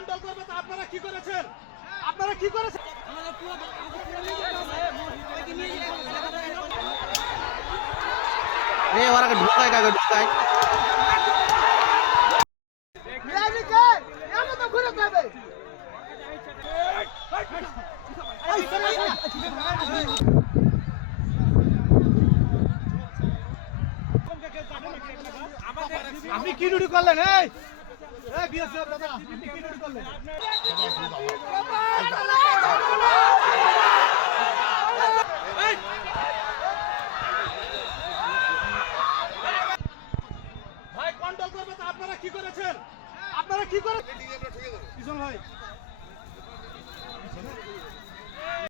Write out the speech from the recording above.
Control করবে তো আপনারা কি করেছেন? আপনারা কি করেছেন? এই ওরাকে ঢুকায় কাকে ঢুকায় আপনি কি ডিউটি করলেন? এই বিএসএফ দাদা, আপনি কি ডিউটি করলেন? ভাই কন্ট্রোল করবে তো আপনারা কি করেছেন? আপনারা কি করেছেন? পিছন ভাই